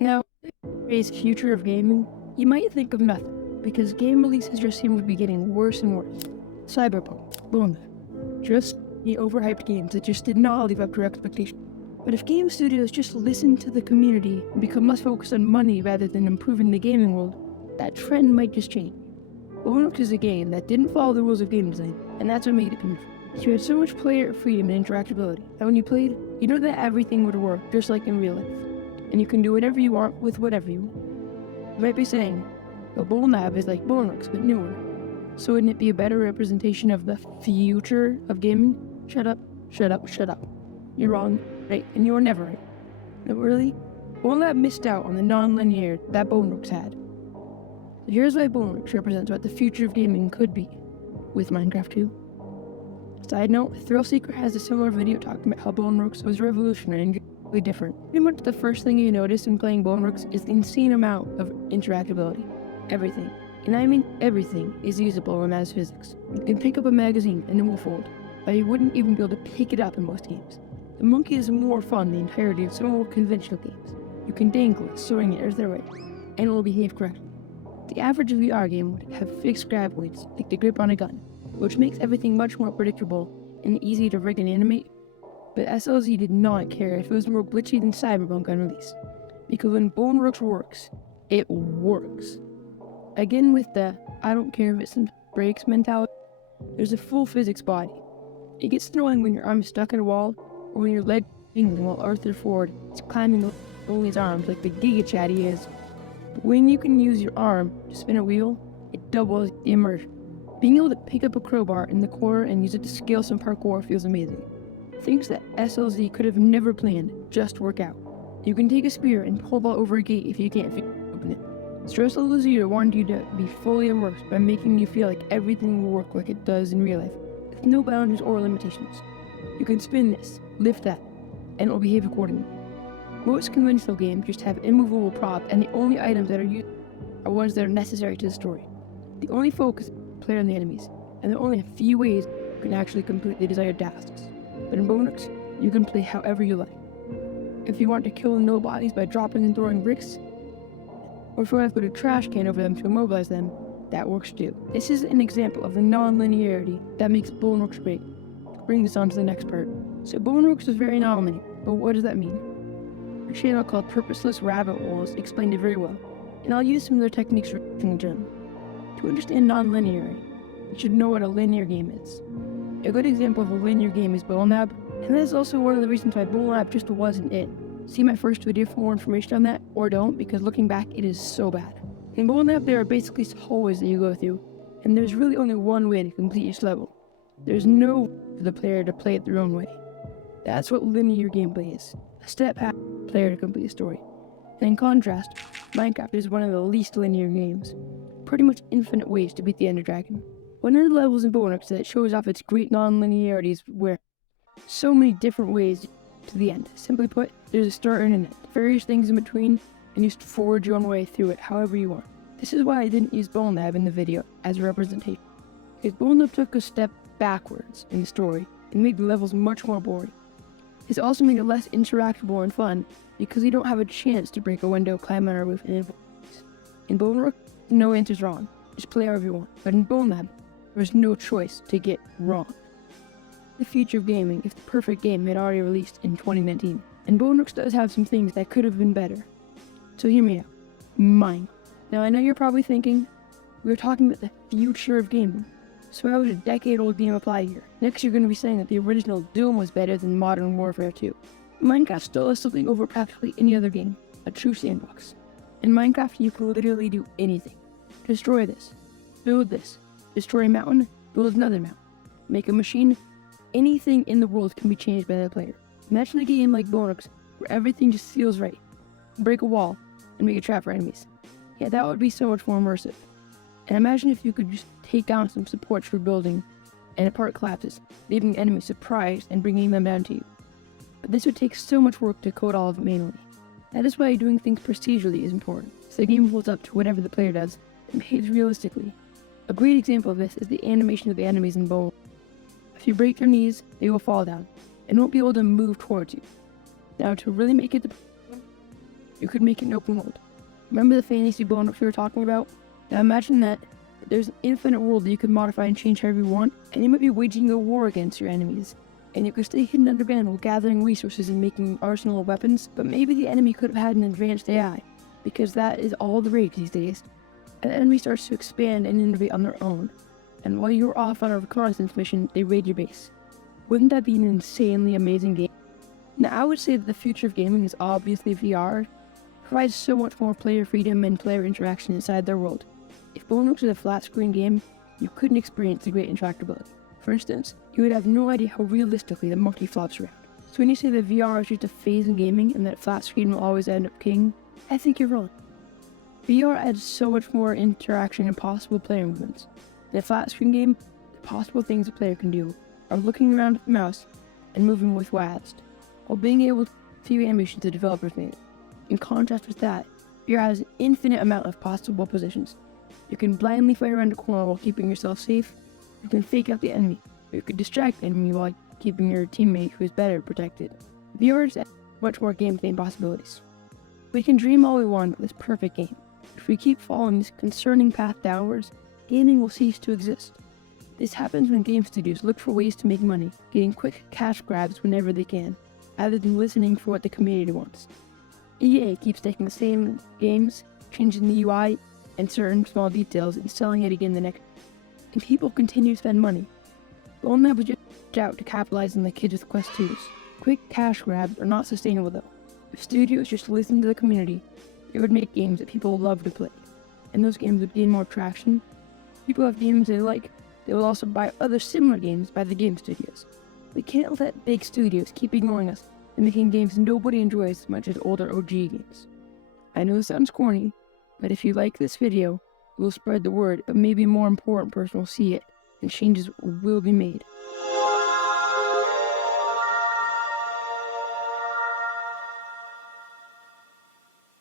Now, today's future of gaming, you might think of nothing, because game releases just seem to be getting worse and worse. Cyberpunk, Boneworks, just the overhyped games that just did not live up to expectations. But if game studios just listen to the community and become less focused on money rather than improving the gaming world, that trend might just change. Boneworks is a game that didn't follow the rules of game design, and that's what made it beautiful. You had so much player freedom and interactability that when you played, you know that everything would work just like in real life. And you can do whatever you want with whatever you want. You might be saying, well, Boneworks is like Boneworks, but newer. So wouldn't it be a better representation of the future of gaming? Shut up, shut up, shut up. You're wrong, right? And you were never right. No, really? Boneworks missed out on the non-linearity that Boneworks had. So here's why Boneworks represents what the future of gaming could be with Minecraft 2. Side note, Thrillseeker has a similar video talking about how Boneworks was revolutionary and completely different. Pretty much the first thing you notice in playing Boneworks is the insane amount of interactability. Everything, and I mean everything, is usable in as physics. You can pick up a magazine and it will fold, but you wouldn't even be able to pick it up in most games. The monkey is more fun the entirety of some more conventional games. You can dangle it, swing it either way, and it will behave correctly. The average VR game would have fixed grab weights, like the grip on a gun, which makes everything much more predictable and easy to rig and animate. But SLZ did not care if it was more glitchy than Cyberpunk on release, because when Boneworks works, it works. Again with the I don't care if it some breaks mentality, there's a full physics body. It gets annoying when your arm is stuck in a wall, or when your leg is dangling while Arthur Ford is climbing only his arms like the Giga Chat he is. But when you can use your arm to spin a wheel, it doubles the immersion. Being able to pick up a crowbar in the corner and use it to scale some parkour feels amazing. Things that SLZ could have never planned just work out. You can take a spear and pull ball over a gate if you can't open it. Stress Level Zero wanted you to be fully immersed by making you feel like everything will work like it does in real life, with no boundaries or limitations. You can spin this, lift that, and it will behave accordingly. Most conventional games just have immovable props, and the only items that are used are ones that are necessary to the story. The only focus is the player and the enemies, and there are only a few ways you can actually complete the desired tasks. But in Boneworks, you can play however you like. If you want to kill nobodies by dropping and throwing bricks, or if you want to put a trash can over them to immobilize them, that works too. This is an example of the non-linearity that makes Boneworks great. Bring this on to the next part. So Boneworks is very non-linear, but what does that mean? A channel called Purposeless Rabbit Holes explained it very well, and I'll use some of their techniques for the gym. To understand non-linearity, you should know what a linear game is. A good example of a linear game is Boneworks, and that is also one of the reasons why Boneworks just wasn't it. See my first video for more information on that, or don't, because looking back, it is so bad. In Boneworks, there are basically hallways that you go through, and there's really only one way to complete each level. There's no way for the player to play it their own way. That's what linear gameplay is, a step past the player to complete a story. And in contrast, Minecraft is one of the least linear games. Pretty much infinite ways to beat the Ender Dragon. One of the levels in Boneworks that shows off its great non-linearities where so many different ways to the end. Simply put, there's a start and an end, various things in between, and you just forge your own way through it however you want. This is why I didn't use Boneworks in the video as a representation, because Boneworks took a step backwards in the story and made the levels much more boring. It's also made it less interactable and fun because you don't have a chance to break a window, climb on a roof, and avoid. In Boneworks, no answer's wrong. Just play however you want. But in Boneworks, there's no choice to get wrong. The future of gaming if the perfect game had already released in 2019. And Boneworks does have some things that could have been better. So hear me out. Mine. Now I know you're probably thinking, we were talking about the future of gaming. So how would a decade-old game apply here? Next you're going to be saying that the original Doom was better than Modern Warfare 2. Minecraft still has something over practically any other game. A true sandbox. In Minecraft you can literally do anything. Destroy this. Build this. Destroy a mountain. Build another mountain. Make a machine. Anything in the world can be changed by the player. Imagine a game like Boneworks where everything just feels right. Break a wall and make a trap for enemies. Yeah, that would be so much more immersive. And imagine if you could just take down some supports for building and a part collapses, leaving enemies surprised and bringing them down to you. But this would take so much work to code all of it manually. That is why doing things procedurally is important, so the game holds up to whatever the player does and behaves realistically. A great example of this is the animation of the enemies in Boneworks. If you break their knees, they will fall down and won't be able to move towards you. Now to really make it You could make it an open world. Remember the fantasy Boneworks we were talking about? Now imagine that there's an infinite world that you could modify and change however you want, and you might be waging a war against your enemies. And you could stay hidden underground while gathering resources and making an arsenal of weapons, but maybe the enemy could have had an advanced AI, because that is all the rage these days. An enemy starts to expand and innovate on their own, and while you're off on a reconnaissance mission, they raid your base. Wouldn't that be an insanely amazing game? Now, I would say that the future of gaming is obviously VR. It provides so much more player freedom and player interaction inside their world. If Boneworks was a flat-screen game, you couldn't experience the great Intractability. For instance, you would have no idea how realistically the monkey flops around. So when you say that VR is just a phase in gaming and that flat screen will always end up king, I think you're wrong. VR adds so much more interaction and possible player movements. In a flat screen game, the possible things a player can do are looking around with the mouse and moving with WASD, while being able to see animations the developers made. In contrast with that, VR has an infinite amount of possible positions. You can blindly fire around a corner while keeping yourself safe. You can fake out the enemy, or you could distract the enemy while keeping your teammate who is better protected. VR has much more gameplay and possibilities. We can dream all we want of this perfect game. If we keep following this concerning path downwards, gaming will cease to exist. This happens when game studios look for ways to make money, getting quick cash grabs whenever they can, rather than listening for what the community wants. EA keeps taking the same games, changing the UI and certain small details, and selling it again the next. And people continue to spend money. Bone was just out to capitalize on the kids with Quest 2s. Quick cash grabs are not sustainable though. If studios just listened to the community, they would make games that people love to play. And those games would gain more traction. People have games they like. They will also buy other similar games by the game studios. We can't let big studios keep ignoring us and making games nobody enjoys as much as older OG games. I know this sounds corny, but if you like this video, we'll spread the word, but maybe a more important person will see it, and changes will be made.